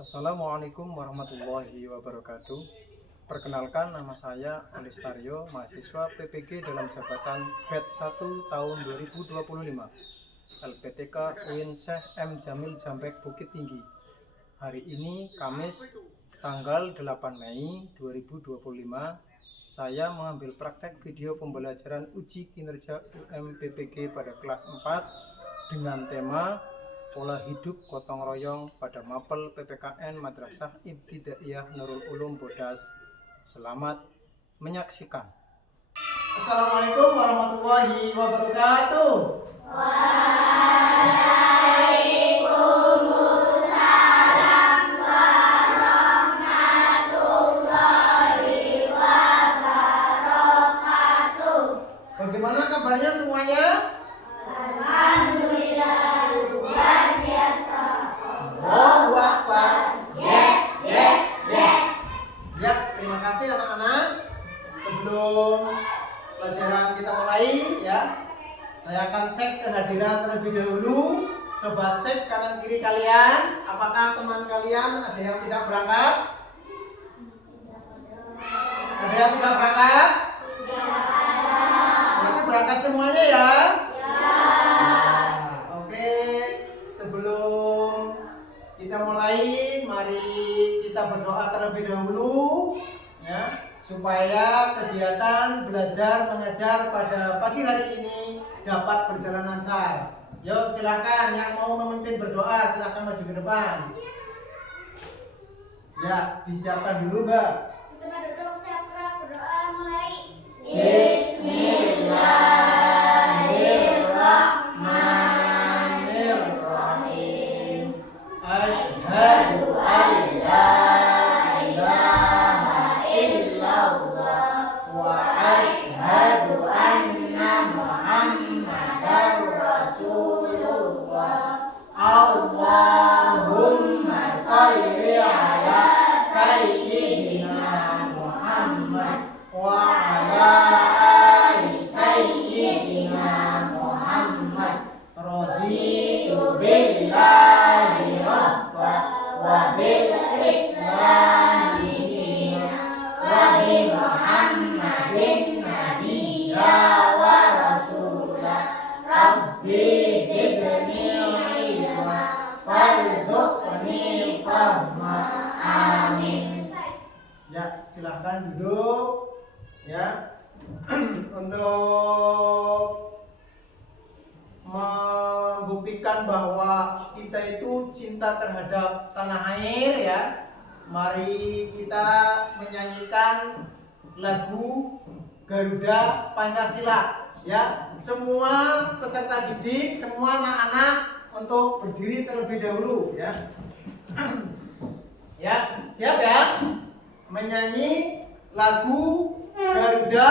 Assalamualaikum warahmatullahi wabarakatuh. Perkenalkan, nama saya Alistario, mahasiswa PPG dalam jabatan batch 1 tahun 2025 LPTK UIN Syekh M. Jamil Jambek Bukit Tinggi. Hari ini Kamis tanggal 8 Mei 2025, saya mengambil praktek video pembelajaran uji kinerja UMPPG pada kelas 4 dengan tema pola hidup gotong royong pada mapel PPKN Madrasah Ibtidaiyah Nurul Ulum Bodas. Selamat menyaksikan. Assalamualaikum warahmatullahi wabarakatuh. Waalaikumsalam warahmatullahi wabarakatuh. Bagaimana kabarnya semuanya? Alhamdulillah luar biasa. Allahu Akbar. Yes. Ya, terima kasih anak-anak. Sebelum pelajaran kita mulai ya, saya akan cek kehadiran terlebih dahulu. Coba cek kanan kiri kalian. Apakah teman kalian ada yang tidak berangkat? Ada yang tidak berangkat? Nanti berangkat semuanya ya. Oke, sebelum kita mulai, mari kita berdoa terlebih dahulu ya, supaya kegiatan belajar mengajar pada pagi hari ini dapat berjalan lancar. Yuk, silakan yang mau memimpin berdoa, silakan maju ke depan. Ya, disiapkan dulu, Mbak. Kita duduk siap berdoa mulai. Bismillahirrahmanirrahim. Asyhadu an la ilaha illallah wa asyhadu anna Muhammadar Rasulullah. Allahumma shalli ala sayyidina Muhammad wa ala ali sayyidina Muhammad. Raditu billahi rabba wa bil islami dina wa bi Muhammadin nabiyya wa rasula. Rabbi zidni ilma warzuqni fahma. Amin. Ya, silahkan duduk ya. Untuk membuktikan bahwa kita itu cinta terhadap tanah air ya, mari kita menyanyikan lagu Garuda Pancasila ya. Semua peserta didik, semua anak-anak untuk berdiri terlebih dahulu ya. Ya, siap ya? Menyanyi lagu Garuda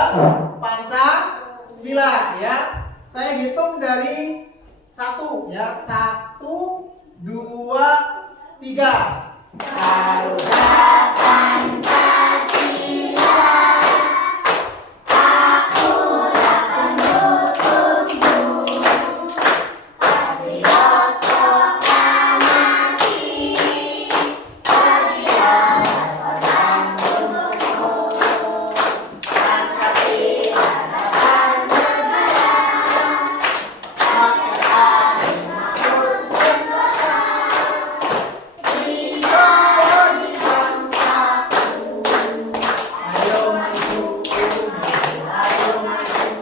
Pancasila ya. Saya hitung dari 1 ya. 1, 2, 3. Garuda Pancasila, aku dapat bertumbuh, patriot proklamasi, sedia berkorban untukmu, Pancasila dasar negara, rakyat adil makmur sentosa, ideologi bersatu. Ayo maju, ayo maju,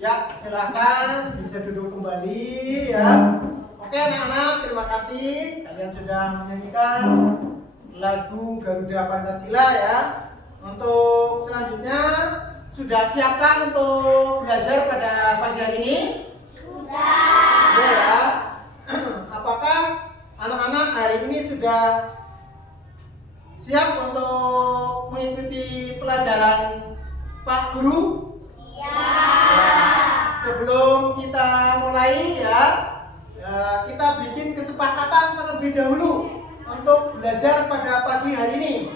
ya, silakan bisa duduk kembali ya. Oke anak-anak, terima kasih kalian sudah menyanyikan lagu Garuda Pancasila ya. Untuk selanjutnya, sudah siapkan untuk belajar pada pagi hari ini? Sudah ya. Apakah anak-anak hari ini sudah siap untuk mengikuti pelajaran Pak Guru? Sebelum kita mulai ya, kita bikin kesepakatan terlebih dahulu untuk belajar pada pagi hari ini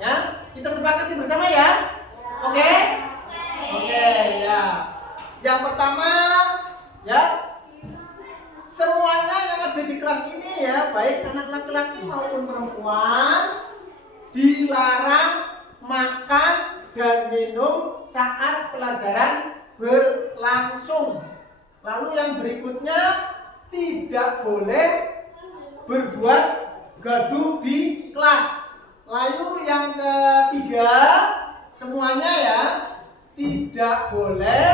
ya. Kita sepakati bersama ya. Oke? Oke ya. Yang pertama ya, dilarang makan dan minum saat pelajaran berlangsung. Lalu yang berikutnya, tidak boleh berbuat gaduh di kelas. Lalu yang ketiga, semuanya ya, tidak boleh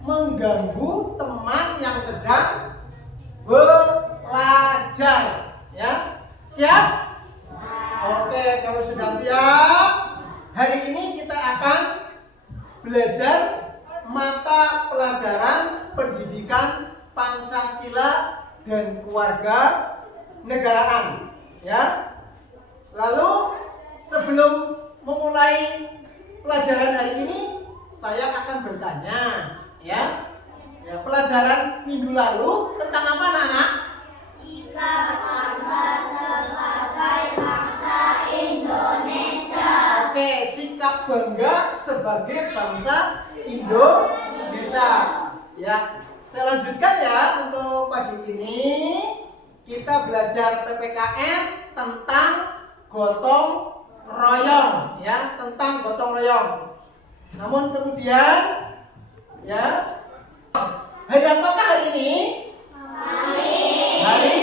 mengganggu teman yang sedang belajar. Ya, siap? Oke, kalau sudah siap, hari ini kita akan belajar mata pelajaran pendidikan Pancasila dan keluarga negaraan. Ya. Lalu sebelum memulai pelajaran hari ini, saya akan bertanya, ya. Ya, pelajaran minggu lalu tentang apa, anak-anak? Sikap bangsa sebagai bangsa Indonesia. Oke, sikap bangga sebagai bangsa Indonesia. Ya, saya lanjutkan ya untuk pagi ini. Kita belajar PPKN tentang gotong royong, ya, tentang gotong royong. Namun kemudian, ya, hari apakah hari ini? Hari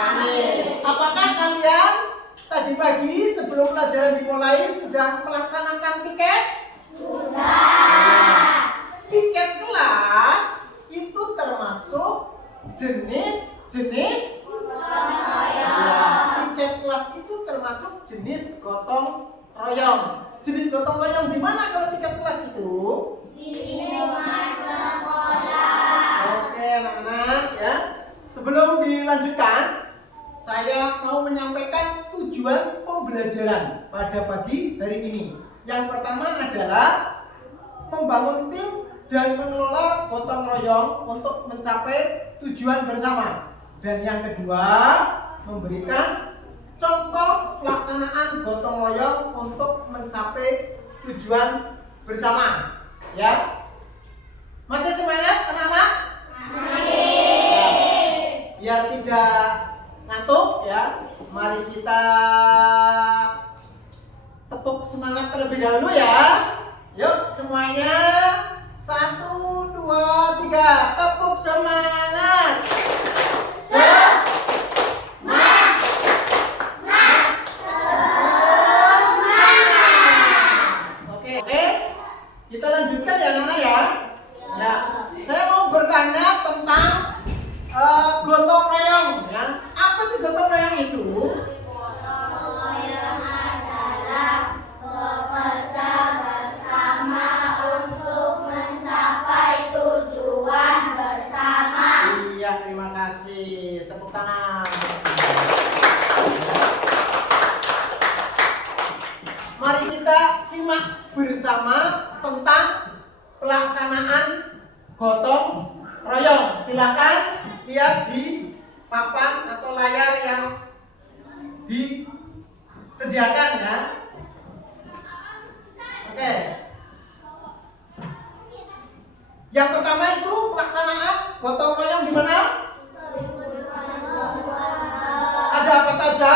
Kamis. Apakah kalian tadi pagi sebelum pelajaran dimulai sudah melaksanakan piket? Sudah. Piket kelas itu termasuk jenis-jenis gotong royong. Piket kelas itu termasuk jenis gotong royong. Jenis gotong royong di mana kalau piket kelas itu? Di lingkungan sekolah. Oke, anak-anak ya. Sebelum dilanjutkan, saya mau menyampaikan tujuan pembelajaran pada pagi hari ini. Yang pertama adalah membangun tim dan mengelola gotong royong untuk mencapai tujuan bersama. Dan yang kedua, memberikan contoh pelaksanaan gotong royong untuk mencapai tujuan bersama. Ya, masih semangat anak-anak? Biar tidak ngantuk ya, mari kita tepuk semangat terlebih dahulu ya. Yuk semuanya, 1, 2, 3, tepuk semangat. Oke, kita lanjutkan ya anak-anak ya. Ya, saya mau bertanya tentang gotong royong ya. Apa sih gotong royong itu? Gotong royong adalah bekerja bersama untuk mencapai tujuan bersama. Iya, terima kasih. Tepuk tangan. Mari kita simak bersama tentang pelaksanaan gotong royong. Silakan lihat di papan atau layar yang disediakan ya. Oke. Yang pertama itu pelaksanaan gotong royong di mana? Ada apa saja?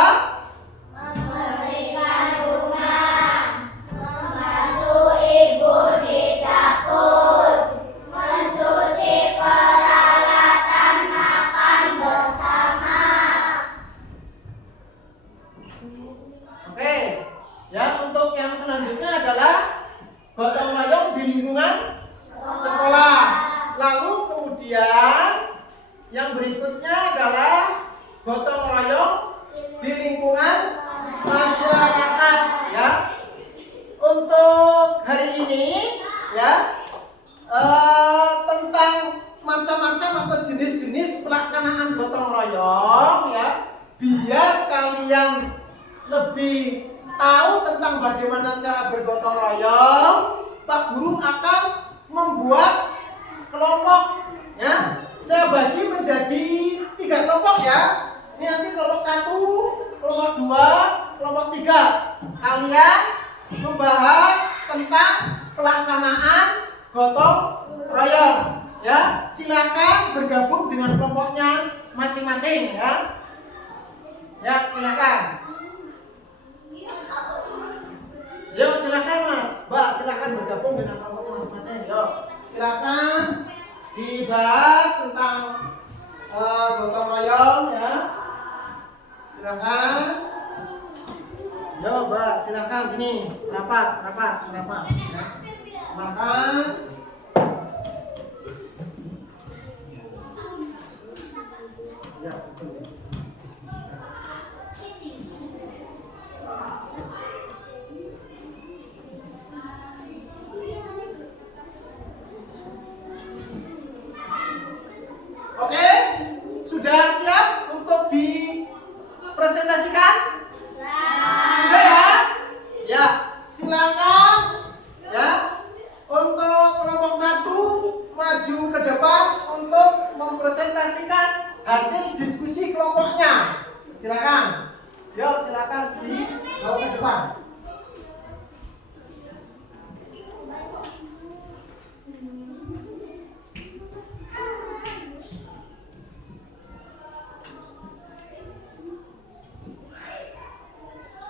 Membersihkan rumah, membantu ibu di dapur, mencuci peralatan makan bersama. Oke. Ya, untuk yang selanjutnya adalah gotong royong di lingkungan sekolah. Lalu kemudian yang berikutnya adalah gotong royong di lingkungan masyarakat ya. Untuk hari ini ya, tentang macam-macam atau jenis-jenis pelaksanaan gotong royong ya, biar kalian lebih tahu tentang bagaimana cara bergotong royong, Pak Guru akan membuat kelompok ya. Saya bagi menjadi 3 kelompok ya. Ini nanti kelompok 1, kelompok 2, kelompok 3. Kalian membahas tentang pelaksanaan gotong royong ya. Silakan bergabung dengan kelompoknya masing-masing ya. Ya, silakan. silakan. Yo Mbak, silakan sini. Rapat. Ya. Silakan. Ya, betul. Oke, sudah siap untuk dipresentasikan? Sudah ya? Ya, silakan ya. Untuk kelompok 1 maju ke depan untuk mempresentasikan hasil diskusi kelompoknya. Silakan. Yuk, silakan dibawa ke depan.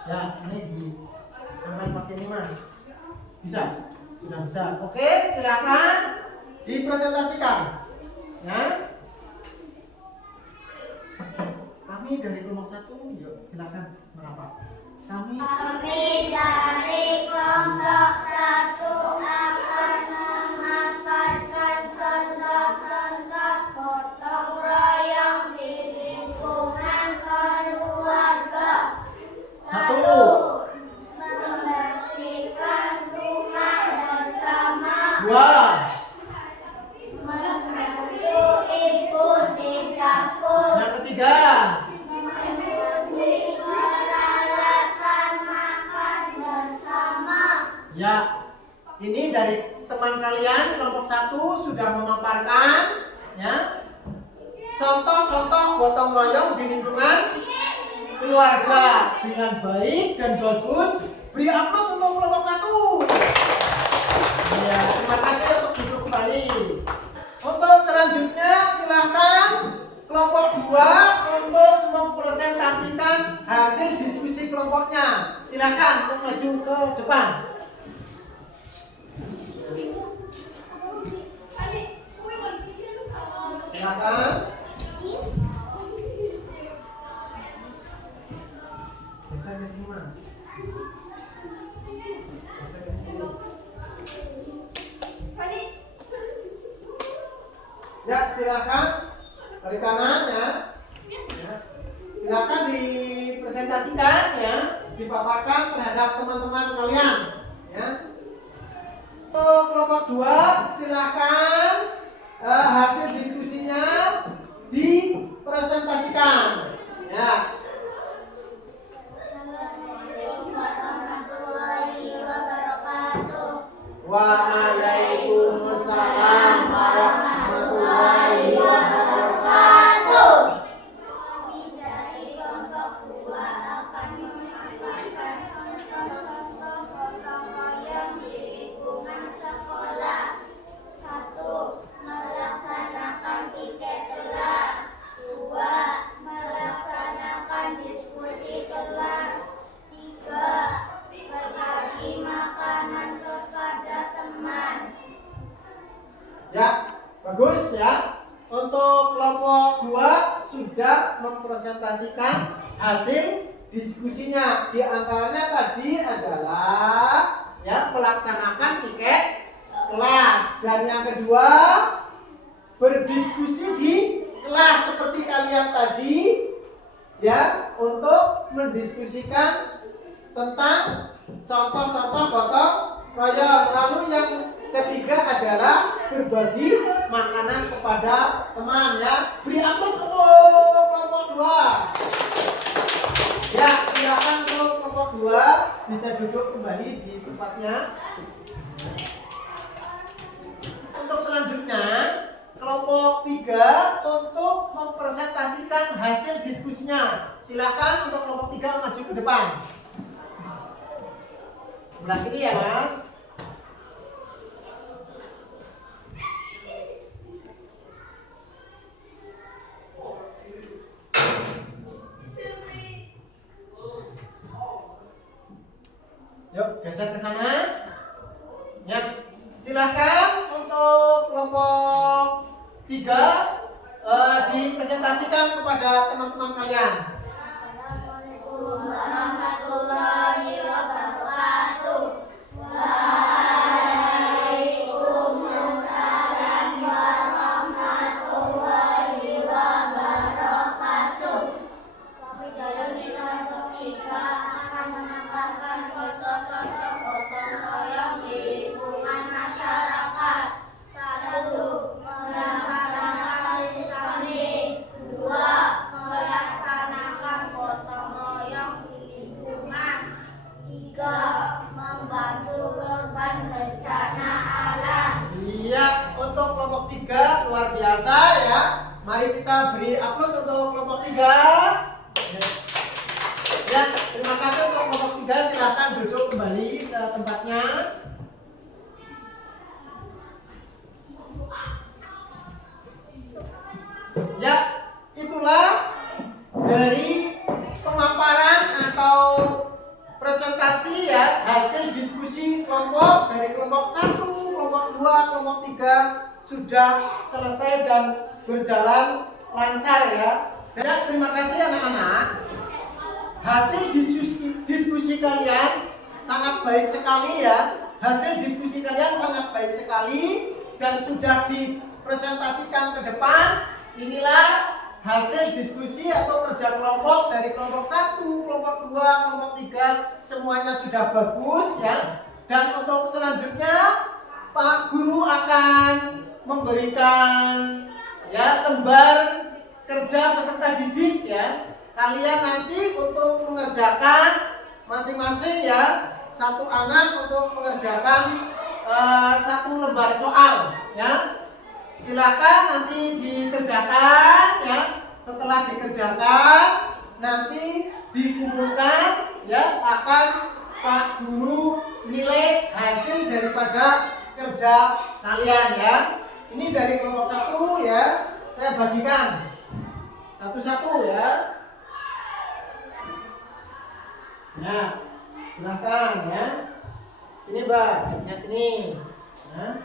Ya, ini diangkat pakai ini Mas. Bisa? Sudah bisa. Oke, silakan dipresentasikan. Ya. Kami dari kelompok 1, yuk silakan merapat. Kami dari kelompok 1 akan memaparkan contoh-contoh gotong royong di lingkungan keluarga. 1, Membersihkan rumah bersama. 2, Membantu ibu di dapur. yang ketiga. Mencuci peralatan makan bersama. Ya, ini dari teman kalian kelompok 1 sudah memaparkan ya contoh-contoh gotong royong di lingkungan keluarga dengan baik dan bagus. Beri aplaus untuk kelompok 1. Ya, terima kasih untuk duduk kembali. Untuk selanjutnya silahkan kelompok 2 untuk mempresentasikan hasil diskusi kelompoknya. Silahkan untuk maju ke depan. Silakan. Geser ke sini Mas. Geser ke sini. Ya, silakan dari kanan ya. Ya. Silakan dipresentasikan ya, dipaparkan terhadap teman-teman kalian ya. Untuk kelompok 2 silakan hasil diskusinya dipresentasikan ya. Assalamualaikum warahmatullahi wabarakatuh. Waalaikumsalam warahmatullahi Wabarakatuh. Kami dari kelompok 2 akan memaparkan contoh-contoh gotong royong di lingkungan sekolah. 1. Melaksanakan piket kelas. 2. Melaksanakan diskusi kelas. 3. Berbagi makanan kepada teman. Ya, bagus ya. Untuk kelompok 2 sudah mempresentasikan hasil diskusinya. Di antaranya tadi adalah ya melaksanakan piket kelas, dan yang kedua berdiskusi di kelas seperti kalian tadi ya, untuk mendiskusikan tentang contoh-contoh gotong royong. Lalu yang ketiga adalah berbagi makanan kepada teman ya. Beri aplaus untuk kelompok 2. Ya, silakan untuk kelompok 2 bisa duduk kembali di tempatnya. Untuk selanjutnya kelompok 3 untuk mempresentasikan hasil diskusinya. Silakan untuk kelompok 3 maju ke depan. Sebelah sini ya Mas. Yuk, geser ke sana. Ya, silahkan untuk kelompok 3 dipresentasikan kepada teman-teman kalian. Assalamualaikum contoh-contoh gotong royong di lingkungan masyarakat. 1. Melaksanakan siskamling. 2. Melaksanakan gotong royong di lingkungan. 3. Membantu korban bencana alam. Iya, untuk kelompok 3 luar biasa ya. Mari kita beri aplaus untuk kelompok 3. Ya, terima kasih untuk kelompok 3. Silakan duduk kembali ke tempatnya. Ya, itulah dari pemaparan atau presentasi ya, hasil diskusi kelompok dari kelompok 1, kelompok 2, kelompok 3 sudah selesai dan berjalan lancar ya. Dan terima kasih anak-anak. Hasil diskusi kalian sangat baik sekali ya. Hasil diskusi kalian sangat baik sekali dan sudah dipresentasikan ke depan. Inilah hasil diskusi atau kerja kelompok dari kelompok 1, kelompok 2, kelompok 3 semuanya sudah bagus ya. Dan untuk selanjutnya Pak Guru akan memberikan ya lembar kerja peserta didik ya. Kalian nanti untuk mengerjakan masing-masing ya, satu anak untuk mengerjakan satu lembar soal ya. Silakan nanti dikerjakan ya. Setelah dikerjakan nanti dikumpulkan ya, akan Pak Guru nilai hasil daripada kerja kalian ya. Ini dari kelompok 1 ya. Saya bagikan satu-satu ya. Nah, silakan ya. Sini Mbak, ya sini. Nah.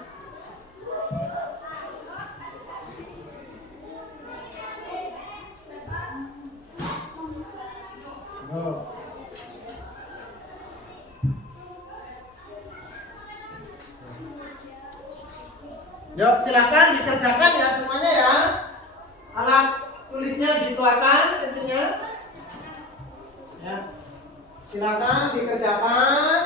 Yuk silakan dikerjakan ya semuanya ya. Alat tulisnya dikeluarkan kecilnya. Ya. Silakan dikerjakan.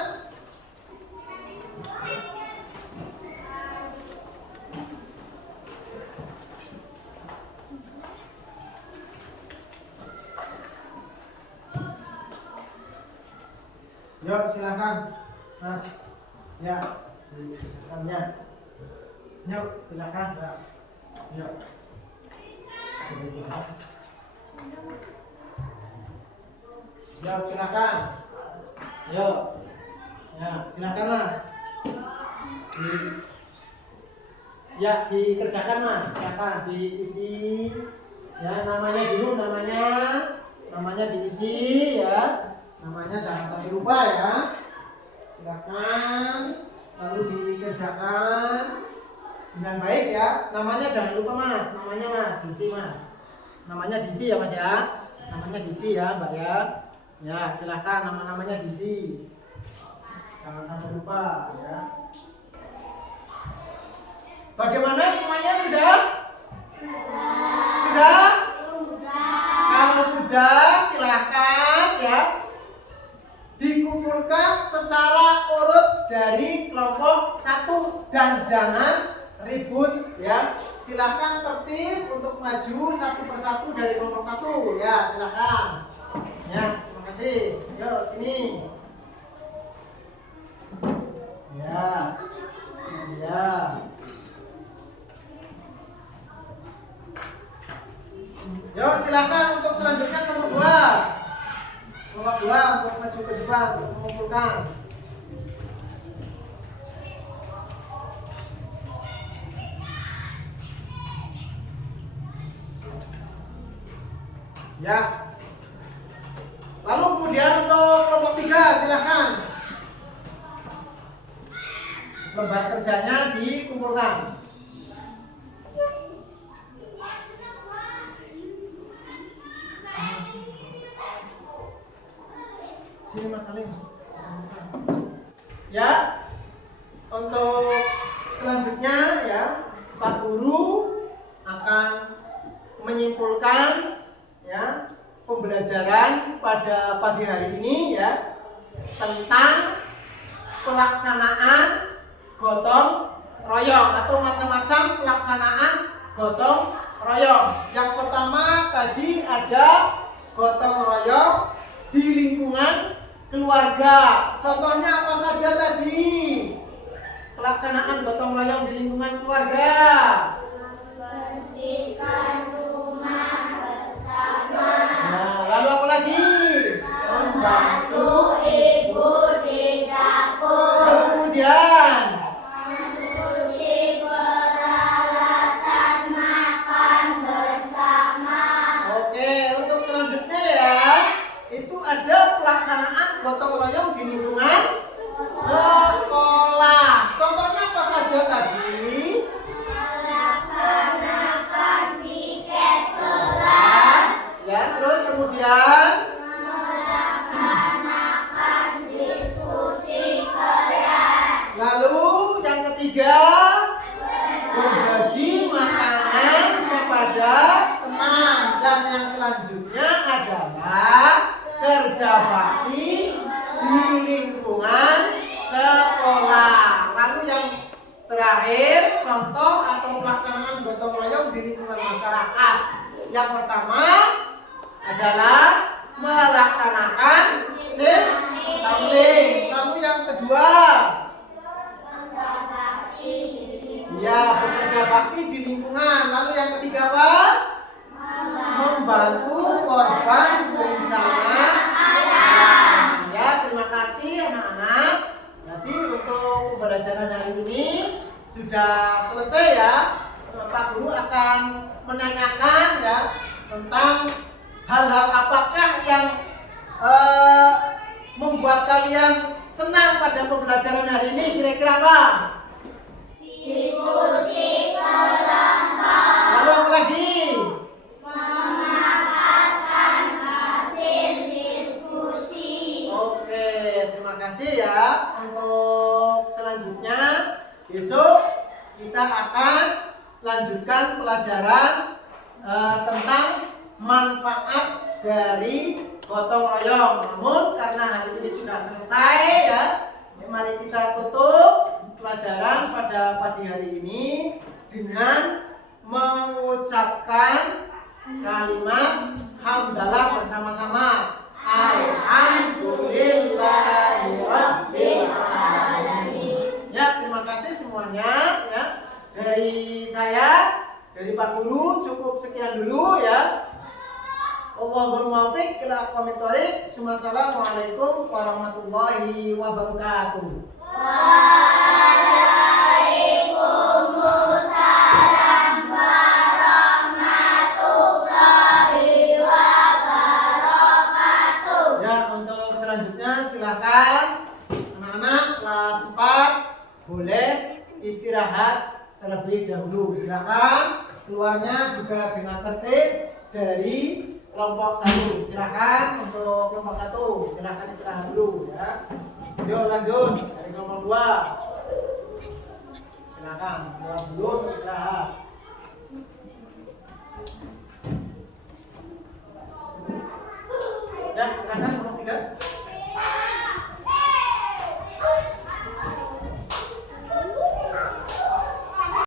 Yuk silakan, Mas. Ya, silakannya. Yuk silakan, Pak. Yuk. Yuk silakan. Yuk. Ya, silakan Mas. Ya, dikerjakan Mas. Silakan diisi. Ya, namanya dulu namanya diisi ya. Namanya jangan sampai lupa ya. Silakan. Lalu dikerjakan dengan baik ya. Namanya jangan lupa Mas. Namanya Mas, diisi Mas. Namanya diisi ya Mas ya. Namanya diisi ya Mbak ya. Ya, silakan namanya diisi. Jangan sampai lupa ya. Bagaimana semuanya sudah? Sudah? Kalau sudah silakan ya. Dikumpulkan secara urut dari kelompok 1 dan jangan ribut ya. Silakan tertib untuk maju satu persatu dari kelompok 1 ya, silakan. Ya, terima kasih. Yuk sini. Ya. Ya. Yuk silakan untuk selanjutnya nomor 2. Nomor 2 untuk maju ke depan untuk mengumpulkan. Ya. Lalu kemudian untuk kelompok 3 silakan. Lembar kerjanya dikumpulkan. Sini Mas Salim. Ya. Untuk selanjutnya ya, Pak Guru akan menyimpulkan ya pembelajaran pada pagi hari ini ya. tentang pelaksanaan gotong royong atau macam-macam pelaksanaan gotong royong. Yang pertama tadi ada gotong royong di lingkungan keluarga. Contohnya apa saja tadi? Pelaksanaan gotong royong di lingkungan keluarga. Membersihkan rumah bersama. Nah, lalu apa lagi? Membantu ibu di dapur. Lalu kemudian Mencuci peralatan makan bersama. oke, untuk selanjutnya ya, itu ada pelaksanaan gotong royong di lingkungan sekolah. Contohnya apa saja tadi? Melaksanakan piket kelas. Ya, terus kemudian Melaksanakan diskusi keras. lalu yang ketiga, berbagi makanan kepada teman. Dan yang selanjutnya adalah kerja bakti di lingkungan sekolah. Lalu yang terakhir, contoh atau pelaksanaan gotong royong di lingkungan masyarakat. Yang pertama adalah melaksanakan sistemling. Lalu yang kedua, ya bekerja bakti di lingkungan. Lalu yang ketiga apa? Membantu korban bencana alam. Ya, terima kasih anak-anak. Nanti untuk pembelajaran hari ini sudah selesai ya. Pak Guru akan menanyakan ya tentang hal-hal apakah yang membuat kalian senang pada pembelajaran hari ini. Kira-kira apa? Diskusi kelompok. Lalu apa lagi? Memaparkan hasil diskusi. Oke, terima kasih ya. Untuk selanjutnya besok kita akan lanjutkan pelajaran tentang manfaat dari gotong royong. Namun karena hari ini sudah selesai ya, mari kita tutup pelajaran pada pagi hari ini dengan mengucapkan kalimat hamdalah bersama-sama. Alhamdulillahirabbil alamin. Ya, terima kasih semuanya ya. Dari saya, dari Pak Guru cukup sekian dulu ya. Wallahul muwaffiq ila aqwamit thoriq. Wassalamualaikum warahmatullahi wabarakatuh. Waalaikumsalam warahmatullahi wabarakatuh. Ya, untuk selanjutnya silakan anak-anak kelas 4 boleh istirahat terlebih dahulu. Silakan keluarnya juga dengan tertib dari kelompok 1. Silakan untuk kelompok 1, silakan istirahat dulu ya. Yuk lanjut dari kelompok 2. Silakan keluar dulu istirahat.